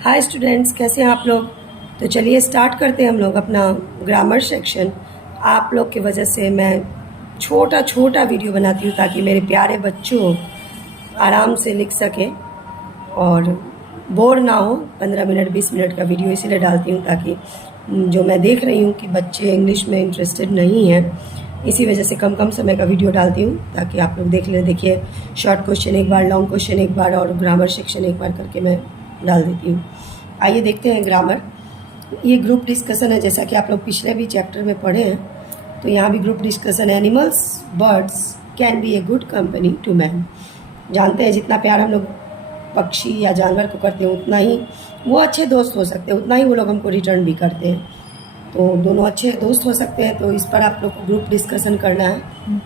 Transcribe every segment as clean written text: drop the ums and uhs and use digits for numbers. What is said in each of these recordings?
Hi students, कैसे हैं आप लोग। तो चलिए स्टार्ट करते हैं हम लोग अपना ग्रामर सेक्शन। आप लोग की वजह से मैं छोटा छोटा वीडियो बनाती हूँ ताकि मेरे प्यारे बच्चों आराम से लिख सकें और बोर ना हो। 15 मिनट 20 मिनट का वीडियो इसीलिए डालती हूँ ताकि जो मैं देख रही हूँ कि बच्चे इंग्लिश में इंटरेस्टेड नहीं हैं, इसी वजह से कम कम समय का वीडियो डालती हूँ ताकि आप लोग देख लें। देखिए, शॉर्ट क्वेश्चन एक बार, लॉन्ग क्वेश्चन एक बार और ग्रामर सेक्शन एक बार करके मैं डाल देती हूँ। आइए देखते हैं ग्रामर। ये ग्रुप डिस्कशन है, जैसा कि आप लोग पिछले भी चैप्टर में पढ़े हैं, तो यहाँ भी group discussion. Animals birds can be a good company to man. जानते हैं जितना प्यार हम लोग पक्षी या जानवर को करते हैं उतना ही वो अच्छे दोस्त हो सकते हैं, उतना ही वो लोग हमको रिटर्न भी करते हैं। तो दोनों अच्छे दोस्त हो सकते हैं। तो इस पर आप लोग को ग्रुप डिस्कशन करना है।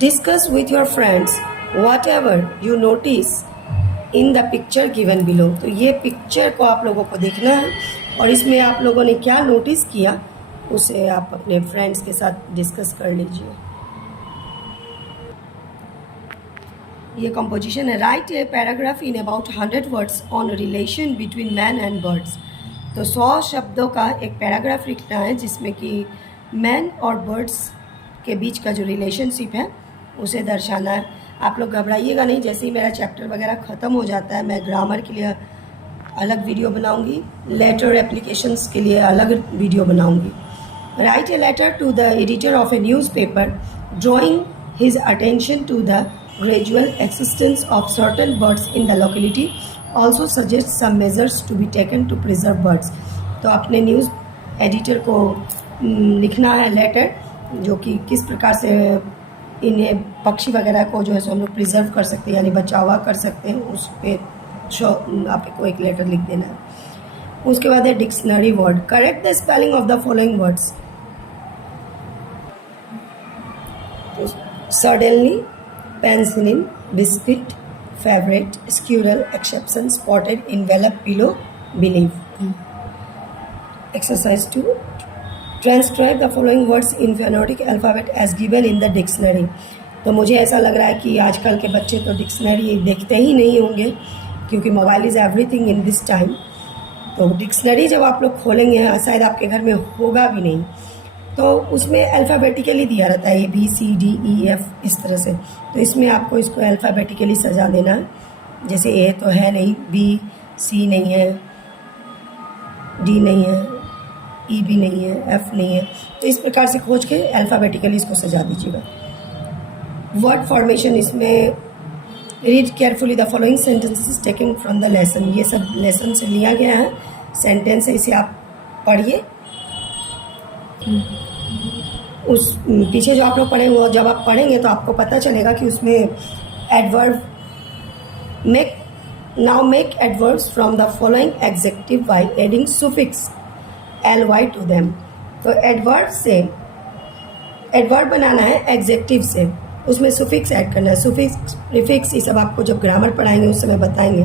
Discuss with your friends what ever you notice in the picture given below. तो ये पिक्चर को आप लोगों को देखना है और इसमें आप लोगों ने क्या नोटिस किया उसे आप अपने फ्रेंड्स के साथ डिस्कस कर लीजिए। ये कंपोजिशन है। Right a paragraph in about 100 words on relation between man and birds. तो 100 शब्दों का एक पैराग्राफ लिखना है जिसमें कि मैन और बर्ड्स के बीच का जो रिलेशनशिप है उसे दर्शाना है। आप लोग घबराइएगा नहीं, जैसे ही मेरा चैप्टर वगैरह ख़त्म हो जाता है मैं ग्रामर के लिए अलग वीडियो बनाऊंगी, लेटर एप्लीकेशंस के लिए अलग वीडियो बनाऊंगी। Write a letter to the editor of a newspaper drawing his attention to the gradual existence of certain birds in the locality also suggest some measures to be taken to preserve birds. तो अपने news editor को लिखना है letter, जो कि किस प्रकार से इन्हें पक्षी वगैरह को जो है सो हम लोग प्रिजर्व कर सकते हैं, यानी बचावा कर सकते हैं। उस पर आपको एक लेटर लिख देना है। उसके बाद है dictionary word. Correct the spelling of the following words. Suddenly, penicillin, biscuit, favourite, squirrel, exception, spotted, envelope, pillow, believe. Exercise 2, transcribe the following words in phonetic alphabet as given in the dictionary. तो मुझे ऐसा लग रहा है कि आजकल के बच्चे तो डिक्शनरी देखते ही नहीं होंगे क्योंकि mobile is everything in this time. तो डिक्शनरी जब आप लोग खोलेंगे, शायद आपके घर में होगा भी नहीं, तो उसमें अल्फ़ाबेटिकली दिया रहता है ABCDEF इस तरह से। तो इसमें आपको इसको अल्फ़ाबेटिकली सजा देना है। जैसे A तो है नहीं, B, C नहीं है, D नहीं है, E भी नहीं है, F नहीं है। तो इस प्रकार से खोज के अल्फ़ाबेटिकली इसको सजा दीजिएगा। वर्ड फॉर्मेशन इसमें read carefully the following sentences taken from the lesson. ये सब लेसन से लिया गया है, सेंटेंस है, इसे आप पढ़िए। उस पीछे जो आप लोग पढ़े वो जब आप पढ़ेंगे तो आपको पता चलेगा कि उसमें adverb make adverbs from the following adjective by adding suffix ly to them. तो एडवर्ब से एडवर्ब बनाना है एडजेक्टिव से, उसमें सुफिक्स ऐड करना है। सुफिक्स, प्रीफिक्स, ये सब आपको जब ग्रामर पढ़ाएंगे उस समय बताएंगे।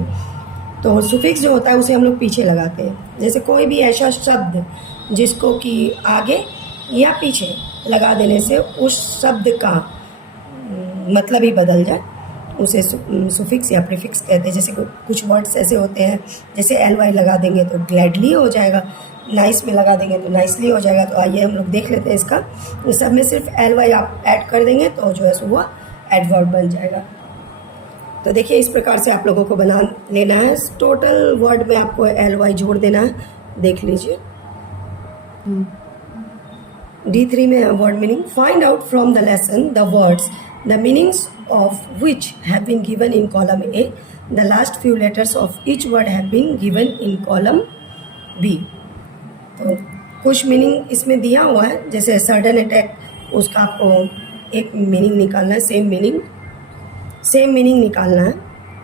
तो सुफिक्स जो होता है उसे हम लोग पीछे लगाते हैं। जैसे कोई भी ऐसा शब्द जिसको कि आगे या पीछे लगा देने से उस शब्द का मतलब ही बदल जाए, उसे सुफिक्स या प्रीफिक्स कहते हैं। जैसे कुछ वर्ड्स ऐसे होते हैं, जैसे ly लगा देंगे तो ग्लैडली हो जाएगा, नाइस में लगा देंगे तो नाइसली हो जाएगा। तो आइए हम लोग देख लेते हैं इसका। इस सब में सिर्फ ly आप ऐड कर देंगे तो जो है सो वो एडवर्ब बन जाएगा। तो देखिए, इस प्रकार से आप लोगों को बना लेना है। टोटल वर्ड में आपको ly जोड़ देना है, देख लीजिए। D3 में है word meaning. Find out from the lesson the words the meanings of which have been given in column A। The last few letters of each word have been given in column B। तो कुछ meaning इसमें दिया हुआ है, जैसे sudden attack, उसका आपको एक मीनिंग निकालना है, सेम मीनिंग निकालना है।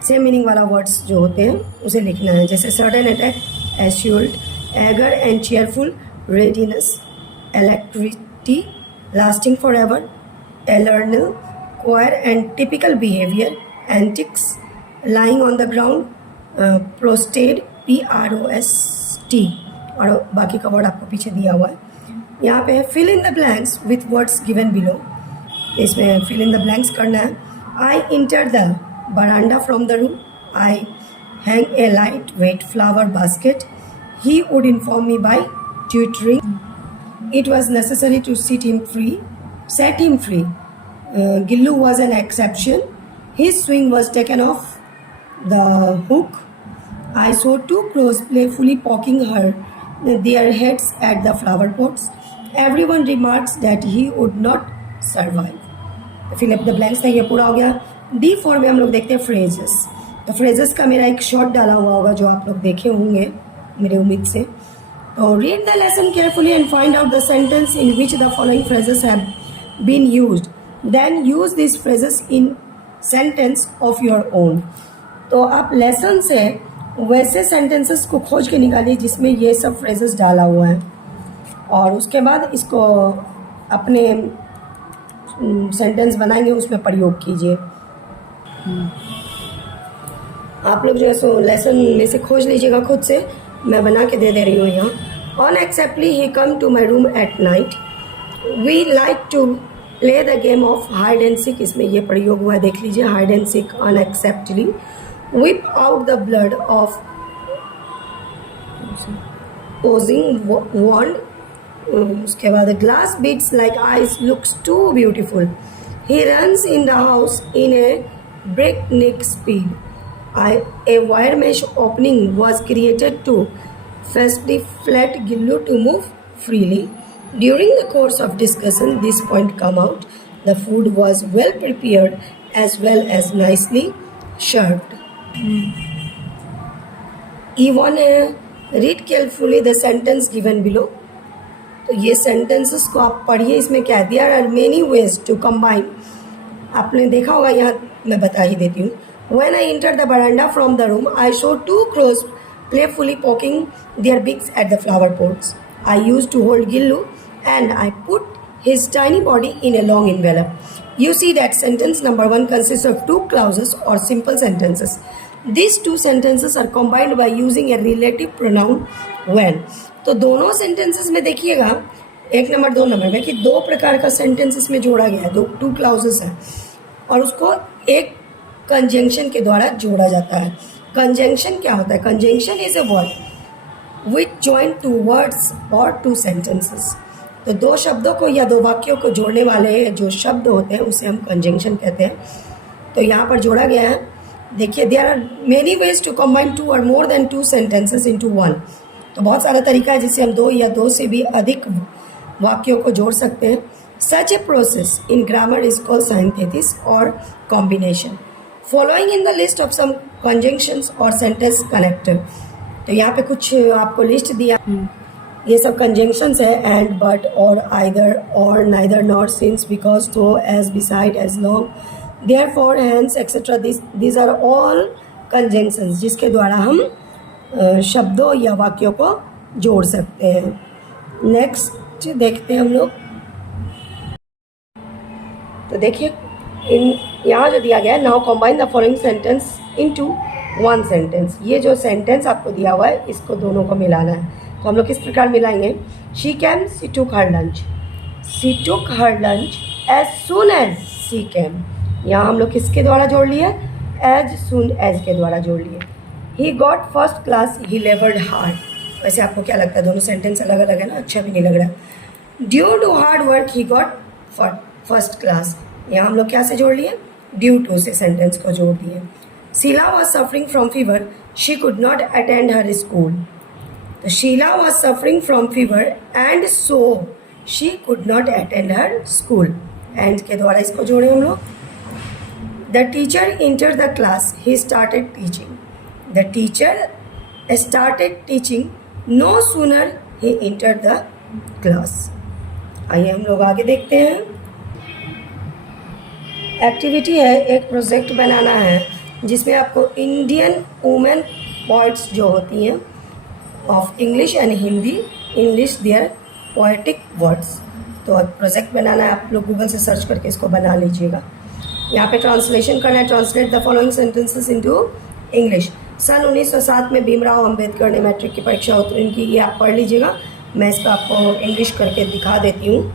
सेम मीनिंग वाला वर्ड्स जो होते हैं उसे लिखना है। जैसे sudden attack, assured, eager and cheerful, readiness, alacrity, lasting forever, eternal, queer and typical behavior, antics, lying on the ground, prostrate, PROST, और बाकी का वर्ड आपको पीछे दिया हुआ है। यहाँ पे है fill in the blanks with words given below. इसमें फिल इन द ब्लैंक्स करना है। I enter the veranda from the room, I hang a lightweight flower basket. He would inform me by tutoring. It was necessary to set him free. Gillu was an exception. His swing was taken off the hook. I saw two crows playfully poking their heads at the flower pots. Everyone remarks that he would not survive. Fill up the blanks था, ये पूरा हो गया. D4 में हम लोग देखते हैं फ्रेजेस. तो फ्रेजेस का मेरा एक शॉर्ट डाला हुआ होगा जो आप लोग देखे होंगे मेरे उम्मीद से. तो read the lesson carefully and find out the sentence in which the following phrases have been used. Then use this phrases in sentence of your own. तो आप लेसन से वैसे सेंटेंसेस को खोज के निकालिए जिसमें ये सब फ्रेजेस डाला हुआ है, और उसके बाद इसको अपने सेंटेंस बनाएंगे उसमें प्रयोग कीजिए. आप लोग जो है सो लेसन में से खोज लीजिएगा खुद से, मैं बना के दे रही हूँ यहाँ. Unexpectedly he come to my room at night. We like to play the game of hide and seek. इसमें ये प्रयोग हुआ है, देख लीजिए. Hide and seek unexpectedly. whip out the blood of posing wand. उसके बाद glass beats like eyes looks too beautiful. He runs in the house in a breakneck speed. A wire mesh opening was created to facilitate Gillu to move freely. During the course of discussion, this point come out. The food was well prepared as well as nicely served. Even read carefully the sentence given below. तो ये sentences को आप पढ़िए. इसमें क्या है, there are many ways to combine. आपने देखा होगा, यहाँ मैं बता ही देती हूँ. When I entered the veranda from the room, I saw two crows playfully poking their beaks at the flower pots. I used to hold Gillu and I put his tiny body in a long envelope. You see that sentence number 1 consists of two clauses or simple sentences. These two sentences are combined by using a relative pronoun when. तो दोनों sentences में देखिएगा 1 number 2 number में कि दो प्रकार का sentences में जोड़ा गया है, टू clauses है, और उसको एक conjunction के द्वारा जोड़ा जाता है. Conjunction क्या होता है? Conjunction is a word which join two words or two sentences. तो दो शब्दों को या दो वाक्यों को जोड़ने वाले जो शब्द होते हैं उसे हम कंजंक्शन कहते हैं. तो यहाँ पर जोड़ा गया है. देखिए, there are many ways to combine two और more than two sentences into one. तो बहुत सारा तरीका है जिससे हम दो या दो से भी अधिक वाक्यों को जोड़ सकते हैं. Such a process in grammar is called synthesis और combination. Following in the list of some conjunctions और सेंटेंस कनेक्टर. तो यहाँ पे कुछ आपको लिस्ट दिया. ये सब कंजंक्शंस है. And, but, or, either, or, neither, nor, since, because, तो, as, beside, as long, therefore, hence, etcetera. This are all conjunctions जिसके द्वारा हम शब्दों या वाक्यों को जोड़ सकते हैं. नेक्स्ट देखते हैं हम लोग. तो देखिए, यहाँ जो दिया गया है, now combine the following sentence into one sentence. ये जो सेंटेंस आपको दिया हुआ है इसको दोनों को मिलाना है. तो हम लोग किस प्रकार मिलाएंगे? She came, she took her lunch. She took her lunch as soon as she came. यहाँ हम लोग किसके द्वारा जोड़ लिए? एज सुन एज के द्वारा जोड़ लिए. ही गॉट फर्स्ट क्लास, ही लेबर्ड हार्ड. वैसे आपको क्या लगता है? दोनों सेंटेंस अलग अलग है ना, अच्छा भी नहीं लग रहा. Due to hard work he got first class. यहाँ हम लोग क्या से जोड़ लिए? ड्यू टू से सेंटेंस को जोड़ दिए. Sheela was suffering from fever, she could not attend her school. तो Sheela was suffering from fever and so she could not attend her school. And के द्वारा इसको जोड़े हम लोग. The teacher enter the class, he started teaching. The teacher started teaching no sooner he enter the class. आइए हम लोग आगे देखते हैं. एक्टिविटी है, एक प्रोजेक्ट बनाना है जिसमें आपको इंडियन वुमेन पोइट्स जो होती हैं of English and Hindi, English their poetic words. तो प्रोजेक्ट बनाना है, आप लोग गूगल से सर्च करके इसको बना लीजिएगा. यहाँ पे ट्रांसलेशन करना है. Translate the following sentences into English. सन 1907 में भीमराव अंबेडकर ने मैट्रिक की परीक्षा उत्तीर्ण की. ये आप पढ़ लीजिएगा, मैं इसका आपको इंग्लिश करके दिखा देती हूँ.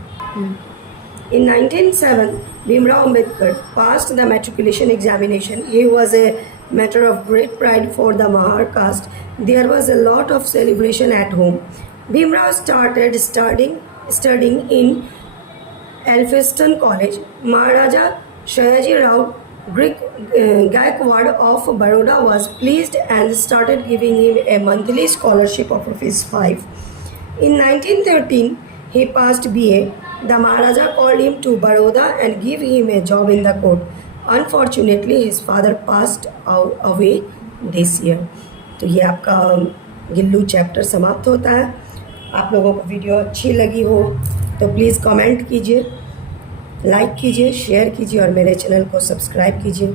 In 1907, Bhimrao Ambedkar passed the matriculation examination. He was a matter of great pride for the Mahar caste. There was a lot of celebration at home. Bhimrao started studying in Elphinstone College. Maharaja Shayaji Rao Gaikwad of Baroda was pleased and started giving him a monthly scholarship of Rs. 5. In 1913, he passed BA. The Maharaja called him to Baroda and gave him a job in the court. Unfortunately, his father passed away this year. तो ये आपका Gillu chapter समाप्त होता है. आप लोगों को video अच्छी लगी हो तो प्लीज़ कमेंट कीजिए, लाइक कीजिए, शेयर कीजिए और मेरे चैनल को सब्सक्राइब कीजिए.